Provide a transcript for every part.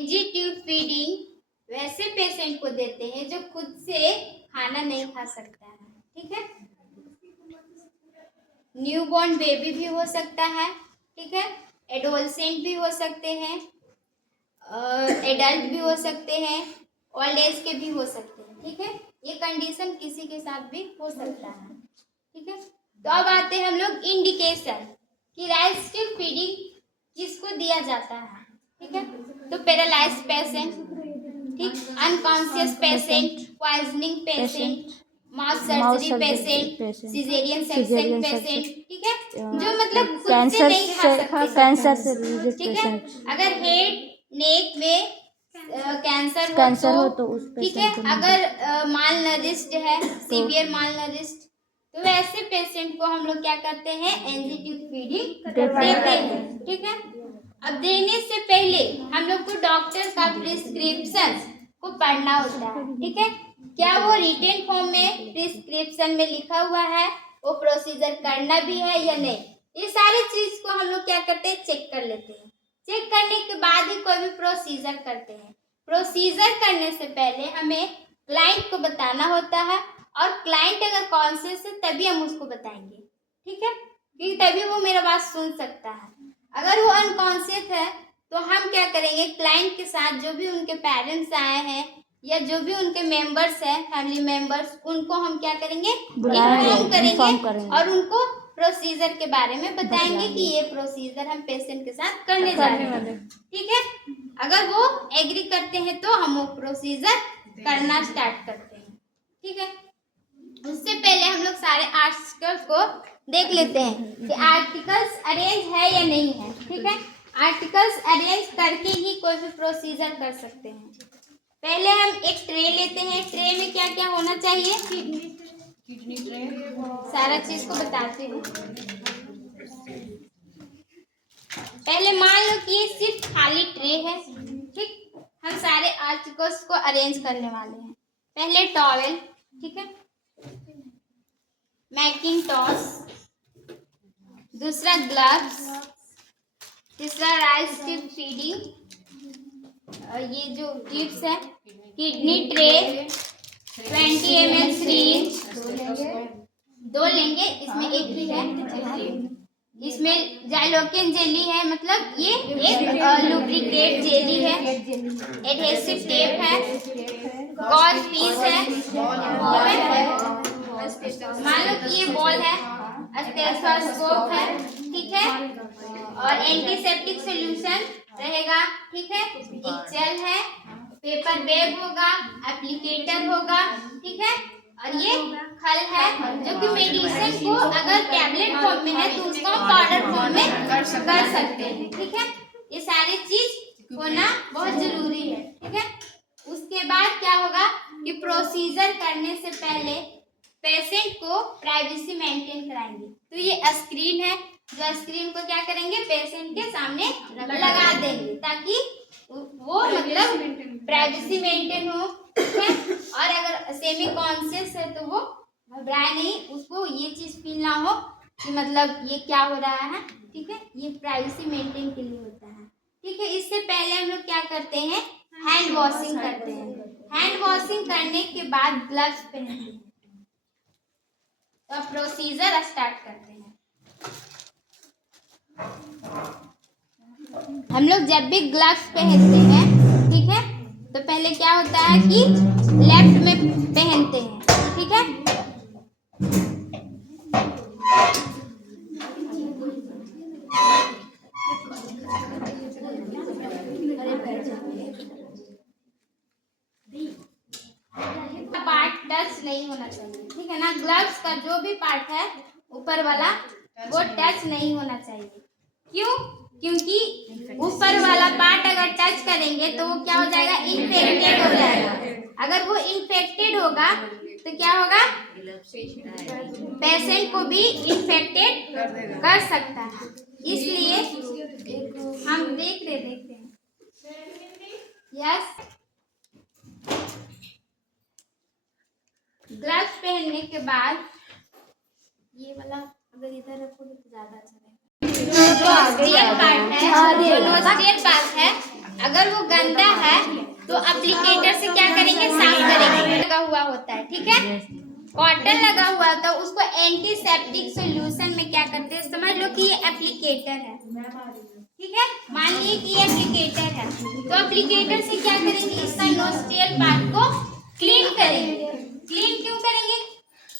NG tube feeding वैसे patient को देते हैं जो खुद से खाना नहीं खा सकता है, ठीक है। न्यूबॉर्न बेबी भी हो सकता है, ठीक है। एडोलसेंट भी हो सकते हैं, एडल्ट भी हो सकते हैं, ओल्ड एज के भी हो सकते हैं, ठीक है। ये कंडीशन किसी के साथ भी हो सकता है, ठीक है। तो अब आते हैं हम लोग इंडिकेशन कि राइस ट्यूब फीडिंग किसको दिया जाता है, ठीक है। तो पैरालाइज पेशेंट, ठीक, unconscious patient, poisoning patient, mouth surgery patient, caesarean section patient, ठीक है, जो मतलब खुद से नहीं खा सकते, कैंसर से रिलेटेड ठीक है। पेशेंट, अगर हेड नेक में कैंसर हो तो उस ठीक है। पेशेंट को अगर माल नरिश्ड है, सीवियर माल नरिश्ड, तो वैसे पेशेंट को हम लोग क्या करते हैं, एनजी फीडिंग देते हैं, ठीक है। अब देने से पहले हम लोग को डॉक्टर का प्रिस्क्रिप्शन को पढ़ना होता है, ठीक है। क्या वो रिटेन फॉर्म में प्रिस्क्रिप्शन में लिखा हुआ है, वो प्रोसीजर करना भी है या नहीं, ये सारी चीज को हम लोग क्या करते हैं, चेक कर लेते हैं। चेक करने के बाद ही कोई भी प्रोसीजर करते हैं। प्रोसीजर करने से पहले हमें क्लाइंट को बताना होता है, और क्लाइंट अगर कॉन्शियस है तभी हम उसको बताएंगे, ठीक है, क्योंकि तभी वो मेरा बात सुन सकता है। अगर वो अनकॉन्शियस है तो हम क्या करेंगे, क्लाइंट के साथ जो भी उनके पेरेंट्स आए हैं या जो भी उनके मेंबर्स हैं, फैमिली मेंबर्स, उनको हम क्या करेंगे, इन्फॉर्म करेंगे और उनको प्रोसीजर के बारे में बताएंगे कि ये प्रोसीजर हम पेशेंट के साथ करने जा रहे हैं, ठीक है। अगर वो एग्री करते हैं तो हम वो प्रोसीजर करना स्टार्ट करते हैं, ठीक है। उससे पहले हम लोग सारे आर्टिकल्स को देख लेते हैं कि आर्टिकल्स अरेंज है या नहीं है, ठीक है। आर्टिकल्स अरेंज करके ही कोई भी प्रोसीजर कर सकते हैं। पहले हम एक ट्रे लेते हैं, ट्रे में क्या क्या होना चाहिए, किडनी ट्रे, सारा चीज को बताते हैं। पहले मान लो कि ये सिर्फ खाली ट्रे है, ठीक। हम सारे आर्टिकल्स को अरेंज करने वाले हैं। पहले टॉवेल, ठीक है, मैकिंटॉश, दूसरा ग्लव्स, तीसरा राइस ट्यूब फीडिंग, ये जो टिप्स है, किडनी ट्रे, 20 ml सीरिंज, 2 लेंगे, इसमें एक ही है, इसमें जाइलोकेन जेली है, मतलब ये एक लुब्रिकेट जेली है, एडहेसिव टेप है, गॉज पीस है, मान लो कि ये बॉल है, स्टेथोस्कोप है, ठीक है, और एंटीसेप्टिक सॉल्यूशन रहेगा, ठीक है, एक जेल है, पेपर बैग होगा, एप्लीकेटर होगा, ठीक है, और ये खल है जो कि मेडिसिन को अगर टैबलेट फॉर्म में है तो उसको पाउडर फॉर्म में कर सकते हैं, ठीक है। ये सारी चीज होना बहुत जरूरी है, ठीक है। उसके बाद क्या होगा कि प्रोसीजर करने से पहले पेशेंट को प्राइवेसी मेंटेन कराएंगे। तो ये स्क्रीन है, जो स्क्रीन को क्या करेंगे, पेशेंट के सामने लगा देंगे ताकि वो मतलब प्राइवेसी मेंटेन हो, ठीक है। और अगर सेमी कॉन्शियस है तो वो घबराए नहीं, उसको ये चीज फील ना हो कि मतलब ये क्या हो रहा है, ठीक है। ये प्राइवेसी मेंटेन के लिए होता है, ठीक है। इससे पहले हम लोग क्या करते हैं, हैंड वॉशिंग करते हैं। हैंड वॉशिंग करने के बाद ग्लव्स पहनते हैं। तो प्रोसीजर स्टार्ट करते हैं। हम लोग जब भी ग्लव्स पहनते हैं, ठीक है, तो पहले क्या होता है कि लेफ्ट में पहनते हैं, ठीक है। पार्ट टच नहीं होना चाहिए, ठीक है ना। ग्लव्स का जो भी पार्ट है ऊपर वाला वो टच नहीं होना चाहिए। क्यों? क्योंकि ऊपर वाला पार्ट अगर टच करेंगे तो वो क्या हो जाएगा, इन्फेक्टेड हो जाएगा। अगर वो इन्फेक्टेड होगा तो क्या होगा, पेशेंट को भी इन्फेक्टेड कर सकता है। इसलिए हम देखते हैं। यस, ग्लव्स पहनने के बाद ये वाला अगर इधर रखोगे तो ज्यादा अच्छा रहेगा। जो नोस्ट्रियल पार्ट है, अगर वो गंदा है तो एप्लीकेटर से क्या करेंगे, साफ करेंगे। लगा हुआ होता है, ठीक है, कॉटन लगा हुआ होता है, उसको एंटीसेप्टिक सॉल्यूशन में क्या करते हैं, समझ लो कि ये एप्लीकेटर है, ठीक है। मान लीजिए कि ये एप्लीकेटर है, तो एप्लीकेटर से क्या करेंगे, इसका नोस्ट्रियल पार्ट को क्लीन करेंगे। क्लीन क्यों करेंगे,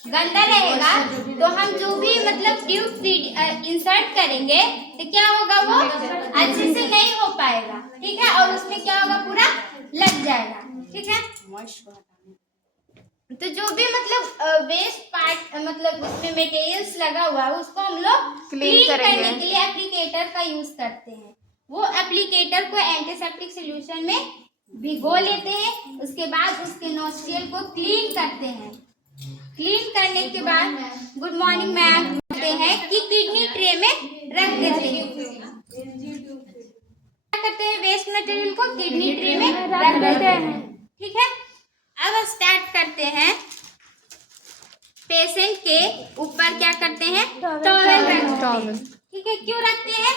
गंदा रहेगा तो हम जो भी मतलब ट्यूब फीड इंसर्ट करेंगे तो क्या होगा, वो अच्छे से नहीं हो पाएगा, ठीक है, और उसमें क्या होगा, पूरा लग जाएगा, ठीक है। तो जो भी मतलब वेस्ट पार्ट मतलब उसमें मटेरियल्स लगा हुआ है उसको हम लोग क्लीन करने के लिए एप्लीकेटर का यूज करते हैं। वो एप्लीकेटर को एंटीसेप्टिक सॉल्यूशन में भिगो लेते हैं, उसके बाद उसके नोस्ट्रियल को क्लीन करते हैं। क्लीन करने के बाद गुड मॉर्निंग मैम कहते हैं कि किडनी ट्रे में रख देते हैं। क्या करते हैं, वेस्ट मटेरियल को किडनी ट्रे में रख देते हैं, ठीक है। अब स्टार्ट करते हैं, पेशेंट के ऊपर क्या करते हैं, टॉवेल रखते हैं, ठीक है। क्यों रखते हैं,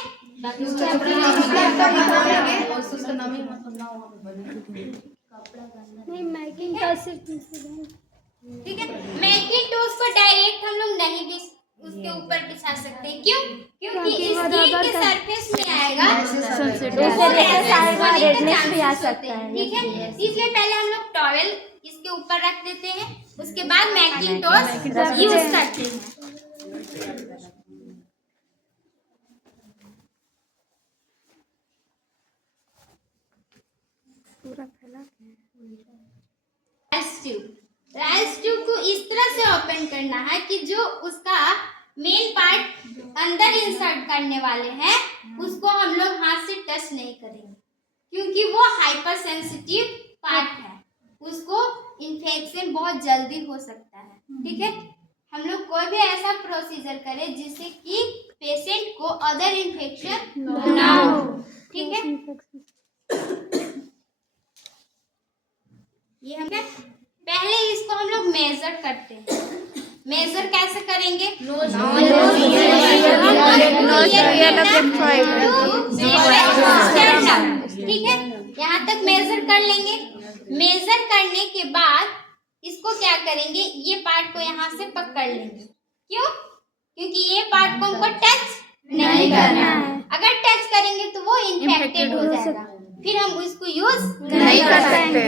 ठीक है। मैकिंटोश को डायरेक्ट हम लोग नहीं भी उसके ऊपर बिछा सकते हैं, क्यों, क्योंकि स्किन के सरफेस में आएगा रेडनेस भी आ सकता है, ठीक है। इसलिए पहले हम लोग टॉवेल इसके ऊपर रख देते हैं, उसके बाद मैकिंटोश यूज करते हैं। राइस ट्यूब को इस तरह से ओपन करना है कि जो उसका मेन पार्ट अंदर इंसर्ट करने वाले हैं उसको हम लोग हाथ से टच नहीं करेंगे, क्योंकि वो हाइपर सेंसिटिव पार्ट है, उसको इन्फेक्शन बहुत जल्दी हो सकता है, ठीक है। हम लोग कोई भी ऐसा प्रोसीजर करें जिससे कि पेशेंट को अदर इन्फेक्शन ना हो, ठीक है। ये हम पहले इसको हम लोग मेजर करते हैं। मेजर कैसे करेंगे, ठीक है, यहाँ तक मेजर कर लेंगे। मेजर करने के बाद इसको क्या करेंगे, ये पार्ट को यहाँ से पकड़ लेंगे, क्यों, क्योंकि ये पार्ट को हमको टच नहीं करना है। अगर टच करेंगे तो वो इन्फेक्टेड हो जाएगा, फिर हम इसको यूज नहीं कर सकते,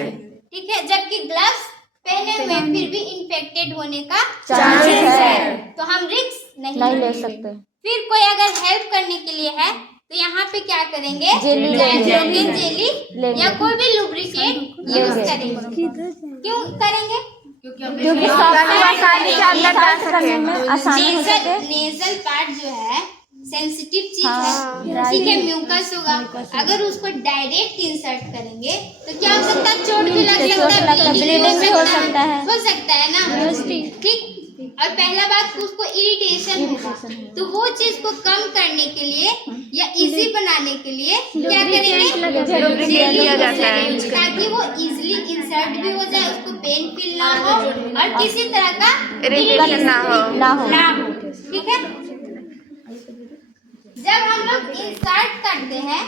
ठीक है। जबकि ग्लव्स पहने हुए फिर भी इन्फेक्टेड होने का चांसेस है, तो हम रिस्क नहीं ले सकते। फिर कोई अगर हेल्प करने के लिए है तो यहाँ पे क्या करेंगे, जेली या कोई भी लुब्रिकेट यूज करेंगे। क्यों करेंगे, क्योंकि नेजल पार्ट जो है सेंसिटिव चीज है, ठीक है, म्यूकस होगा। अगर उसको डायरेक्ट इंसर्ट करेंगे तो क्या हो सकता है, चोट भी लग सकता है, ब्लीडिंग भी हो सकता है ना, ठीक। और पहला बात उसको इरिटेशन होगा, तो वो चीज को कम करने के लिए या इजी बनाने के लिए क्या करेंगे, जेली, ताकि वो इजीली इंसर्ट भी हो जाए, उसको पेन फील ना हो और किसी तरह का इरिटेशन ना हो, ठीक है। जब हम लोग इंसर्ट करते हैं,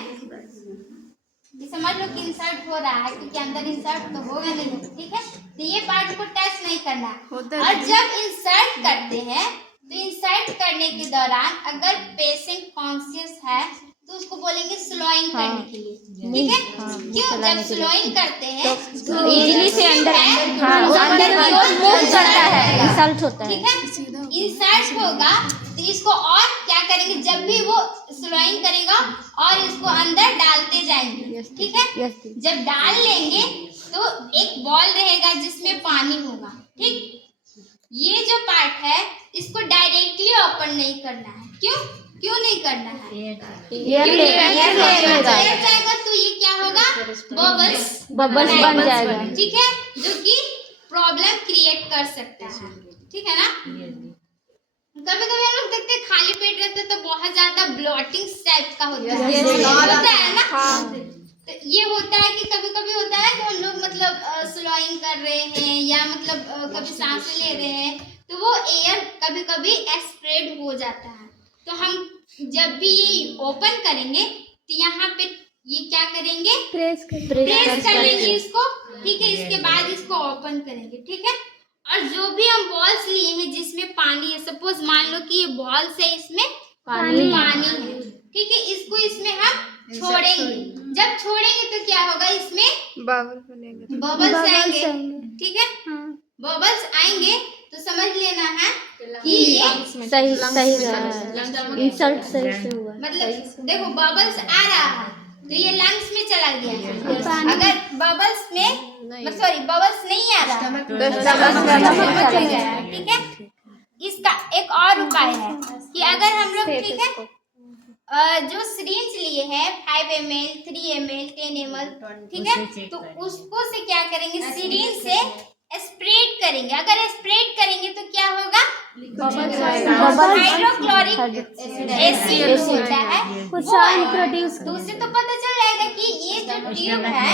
समझ लो कि इंसर्ट हो रहा है, क्योंकि अंदर इंसर्ट तो होगा नहीं, ठीक है, तो ये पार्ट को टच नहीं करना। और जब इंसर्ट करते हैं तो इंसर्ट करने के दौरान अगर पेशेंट कॉन्शियस है तो उसको बोलेंगे स्लोइंग करने के लिए, ठीक है। क्यों, जब स्लोइंग करते हैं तो इजीली से अंदर मूव करता है, इंसर्ट होता है, ठीक है। इंसर्ट होगा तो इसको और क्या करेंगे, जब भी वो स्लोइंग करेगा और इसको अंदर डालते जाएंगे, ठीक है। जब डाल लेंगे तो एक बॉल रहेगा जिसमें पानी होगा, ठीक। ये जो पार्ट है इसको डायरेक्टली ओपन नहीं करना है, क्यों नहीं करना है, जाएगा तो ये क्या होगा, बबल्स बन जाएगा, ठीक है, जो कि प्रॉब्लम क्रिएट कर सकता है, ठीक है ना। कभी कभी हम लोग देखते हैं खाली पेट रहते तो बहुत ज्यादा ब्लॉटिंग टाइप का होता है ना। तो ये होता है कि कभी कभी होता है कि हम लोग मतलब स्लोइंग कर रहे हैं या मतलब कभी सांस ले रहे हैं तो वो एयर कभी कभी एक्सप्रेड हो जाता है। तो हम जब भी ये ओपन करेंगे तो यहाँ पे ये क्या करेंगे, प्रेस कर लेंगे इसको। ठीक है, इसके बाद इसको ओपन करेंगे। ठीक है, और जो भी हम बॉल्स लिए हैं जिसमें पानी है, सपोज मान लो कि ये बॉल्स है, इसमें पानी है। ठीक है, इसको इसमें हम छोड़ेंगे। जब छोड़ेंगे तो क्या होगा, इसमें बबल्स आएंगे। ठीक है, बबल्स आएंगे तो समझ लेना है कि ये सही इंसर्ट सही से हुआ। मतलब देखो बबल्स आ रहा है तो ये लंग्स में चला गया। अगर बबल्स में सॉरी बबल्स नहीं आ रहा है तो चला गया। ठीक है, इसका एक और उपाय है कि अगर हम लोग, ठीक है, जो सिरिंज लिए हैं 5 ml, 3 ml, 10 ml, ठीक है, तो उसको से क्या करेंगे, सिरिंज से स्प्रेड करेंगे। अगर स्प्रेड करेंगे तो क्या होगा, हाइड्रोक्लोरिक एसिड होता है वो प्रोड्यूस, तो उससे तो पता चल जाएगा कि ये जो ट्यूब है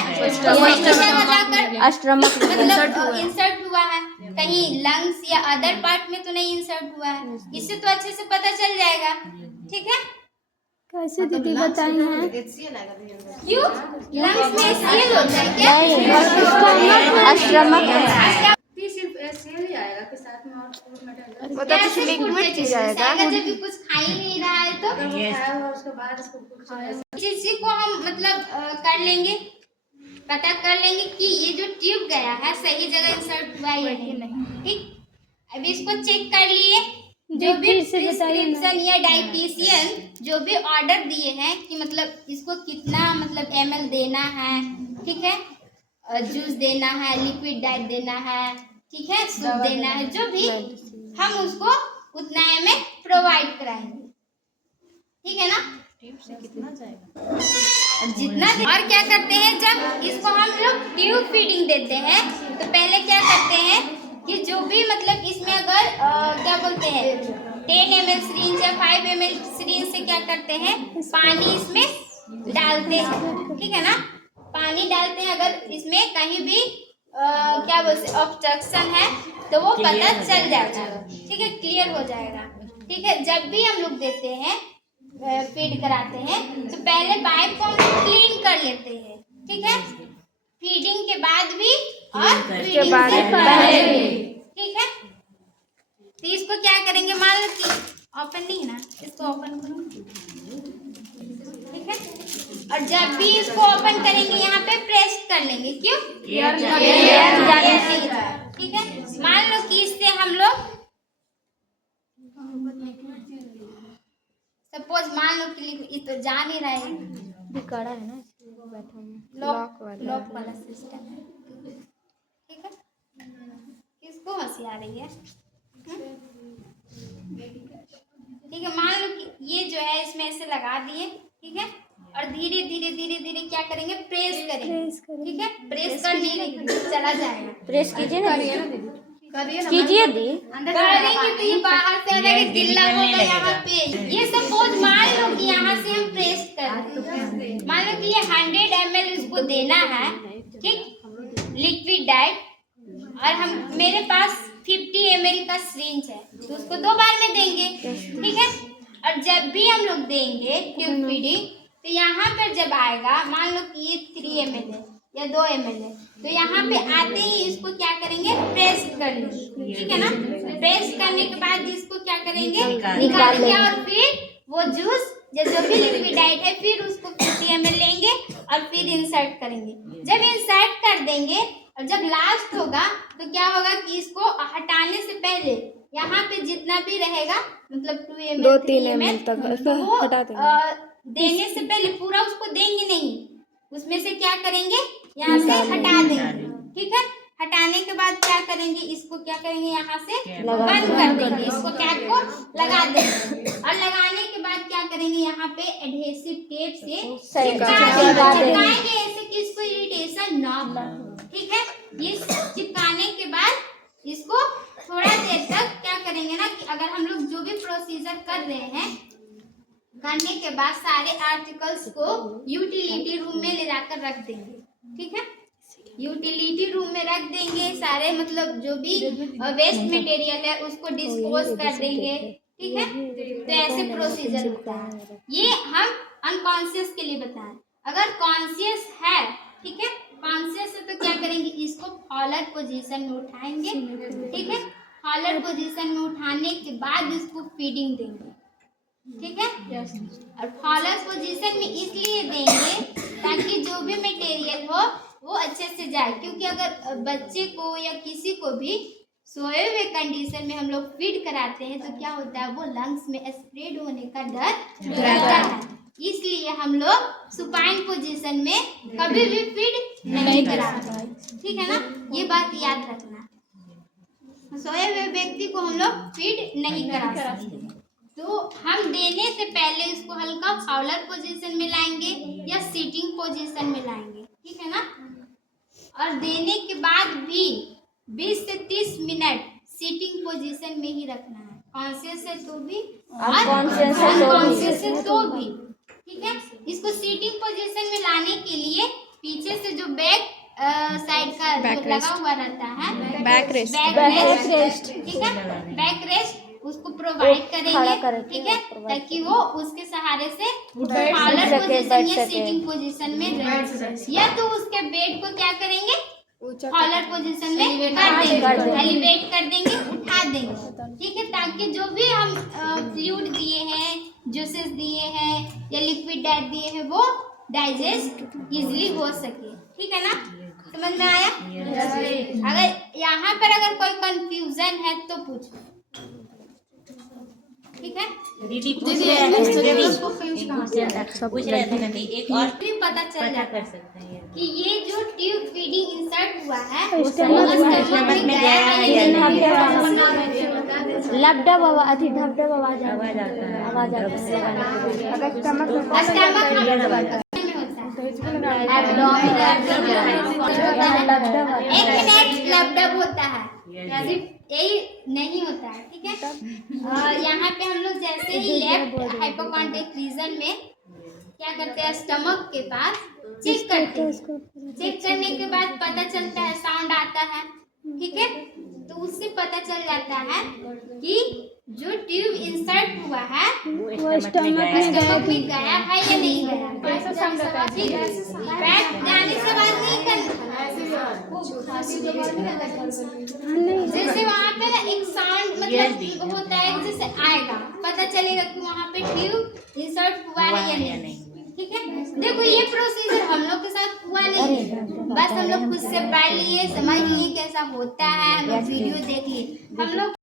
स्टमक मतलब इंसर्ट हुआ है, कहीं लंग्स या अदर पार्ट में तो नहीं इंसर्ट हुआ है। इससे तो अच्छे से पता चल जाएगा। ठीक है, कैसे दीदी बताई हैं? क्यों लंग्स में एचसीएल होता है क्या? स्टमक सिर्फ एचसीएल ही आएगा के साथ में और वो तो कुछ लिक्विड चीज आएगा। जब भी कुछ खा ही नहीं रहा है तो खाया हुआ उसके बाद इसको कुछ इसी को हम मतलब कर लेंगे, पता कर लेंगे कि ये जो ट्यूब गया है सही जगह इंसर्ट हुआ है या नहीं। ठीक, अभी इसको चेक कर लिए। जो भी प्रिस्क्रिप्शन या डाइटिशियन जो भी ऑर्डर दिए हैं कि मतलब इसको कितना मतलब ml देना है, ठीक है, जूस देना है, लिक्विड डाइट देना है, ठीक है, सूप देना है, जो भी हम उसको उतना ml प्रोवाइड कराएंगे। ठीक है ना, जितना। और क्या करते हैं, जब इसको हम लोग ट्यूब फीडिंग देते हैं तो पहले क्या करते हैं कि जो भी मतलब इसमें अगर क्या बोलते हैं 10 ml सिरिंज या 5 ml सिरिंज से क्या करते हैं, पानी इसमें डालते हैं। ठीक है ना, पानी डालते हैं। अगर इसमें कहीं भी क्या बोलते हैं ऑब्स्ट्रक्शन है तो वो पता चल जाएगा। ठीक है, क्लियर हो जाएगा। ठीक है, जब भी हम लोग देते हैं फीड कराते हैं तो पहले पाइप को हम क्लीन कर लेते हैं। ठीक है, फीडिंग के बाद भी और फीडिंग से पहले भी। ठीक है, तो इसको क्या करेंगे, मान लो कि ओपन नहीं है ना, इसको ओपन करो। ठीक है, और जब भी इसको ओपन करेंगे यहाँ पे प्रेस कर लेंगे। क्यों, ठीक है, मान लो कि इससे हम लोग सपोज मान लो कि ये तो जा नहीं रहा है, कड़ा है ना, लॉक वाला सिस्टम है। ठीक है, किसको हंसी आ रही है? ठीक है, मान लो कि ये जो है इसमें ऐसे लगा दिए। ठीक है, और धीरे धीरे धीरे धीरे क्या करेंगे, प्रेस करेंगे। ठीक है, प्रेस करने चला जाएगा। प्रेस कीजिए ना, कीजिए दी करेंगे तो ये बाहर से अलग गिल्ला होगा यहाँ पे। ये सपोज मान लो कि यहाँ से हम प्रेस कर रहे हैं, मान लो कि ये 100 ml इसको देना है, ठीक, लिक्विड डाइट, और हम मेरे पास 50 ml का सिरिंज है तो उसको 2 बार में देंगे। ठीक है, और जब भी हम लोग देंगे ट्यूब फीडिंग तो यहाँ पर जब आएगा, मान लो कि ये 3 ml है या 2 ml है, तो यहाँ पे आते ही इसको क्या करेंगे, प्रेस कर लेंगे। ठीक है ना, प्रेस करने के बाद इसको क्या करेंगे, निकालेंगे, और फिर वो जूस जो भी लिक्विड डाइट है फिर उसको 50 ml लेंगे और फिर इंसर्ट करेंगे। जब इंसर्ट कर देंगे और जब लास्ट होगा तो क्या होगा कि इसको हटाने से पहले यहाँ पे जितना भी रहेगा मतलब 2 ml 2-3 ml तक तो वो हटा देंगे। देने से पहले पूरा उसको देंगे नहीं, उसमें से क्या करेंगे, यहाँ से हटा देंगे। ठीक है, हटाने के बाद क्या करेंगे, इसको क्या करेंगे, यहाँ से बंद कर देंगे, इसको कैप को लगा देंगे, और लगाने के बाद क्या करेंगे, यहाँ पे एडहेसिव टेप से चिपकाएंगे ऐसे कि इसको इरिटेशन ना हो। ठीक है, ये चिपकाने के बाद इसको थोड़ा देर तक क्या करेंगे ना कि अगर हम लोग जो भी प्रोसीजर कर रहे हैं करने के बाद सारे आर्टिकल्स को यूटिलिटी रूम में ले जाकर रख देंगे। ठीक है, यूटिलिटी रूम में रख देंगे सारे मतलब जो भी वेस्ट मटेरियल है उसको डिस्पोज कर देंगे। ठीक है, तो ऐसे प्रोसीजर होता है। ये हम अनकॉन्शियस के लिए बताएं। अगर कॉन्शियस है, ठीक है, कॉन्शियस है तो क्या करेंगे, इसको फॉलर पोजीशन में उठाएंगे, ठीक है, फॉलर पोजीशन में उठाने के बाद इसको फीडिंग देंगे, ठीक है। और फॉलर पोजीशन में इसलिए देंगे ताकि जो भी मटेरियल हो वो अच्छे से जाए, क्योंकि अगर बच्चे को या किसी को भी सोए हुए कंडीशन में हम लोग फीड कराते हैं तो क्या होता है, वो लंग्स में स्प्रेड होने का डर रहता है। इसलिए हम लोग सुपाइन पोजीशन में कभी भी फीड नहीं कराते, ठीक है ना, ये बात याद रखना। सोए हुए व्यक्ति को हम लोग फीड नहीं करा सकते, तो हम देने से पहले इसको हल्का फाउलर पोजीशन में लाएंगे या सीटिंग पोजीशन में लाएंगे, ठीक है ना। और देने के बाद भी 20 से 30 मिनट सीटिंग पोजीशन में ही रखना है, कॉन्शियस है तो भी और अनकॉन्शियस है तो भी, ठीक है। इसको सीटिंग पोजीशन में लाने के लिए पीछे से जो बैक साइड का जो लगा हुआ रहता है, बैक रेस्ट, ठीक है, बैक रेस्ट उसको प्रोवाइड करेंगे, ठीक है, ताकि वो उसके सहारे से फॉलर पोजीशन या सीटिंग पोजीशन में रहे, या तो उसके बेड को क्या करेंगे, फॉलर पोजीशन में एलिवेट कर देंगे, उठा देंगे, ठीक है, ताकि जो भी हम फ्लूइड दिए हैं, जूसेस दिए हैं या लिक्विड डाइट दिए हैं वो डाइजेस्ट इजीली हो सके, ठीक है ना, समझ में आया। अगर यहाँ पर अगर कोई कंफ्यूजन है तो पूछो, ठीक है। दीदी पूछ रहे थे ना, एक और भी पता चल जाता कर सकते हैं कि ये जो ट्यूब फीडिंग इंसर्ट हुआ है वो स्टमक में गया है या नहीं। लबडब आवाज आता है। अगर स्टमक में स्टमक में होता है, एक मिनट लबडब होता है, सिर्फ यही नहीं होता है, ठीक है। यहाँ पे हम लोग जैसे ही लेफ्ट हाइपोकॉन्ड्रिक रीजन में क्या करते हैं, स्टमक के पास चेक करते हैं, चेक करने के बाद पता चलता है, साउंड आता है, ठीक है, तो उससे पता चल जाता है कि जो ट्यूब इंसर्ट हुआ है वो स्टमक में गया है या नहीं गया, ठीक है। बैक जाने से बात नहीं करना, जैसे वहाँ पे ना एक साउंड मतलब होता है, जैसे आएगा पता चलेगा कि वहाँ पे ट्यूब इंसर्ट हुआ है या नहीं, ठीक है। देखो ये प्रोसीजर हम लोग के साथ हुआ नहीं, बस हम लोग खुद से पढ़ लिए, समझ लिए कैसा होता है, हम लोग वीडियो देख लिए, हम लोग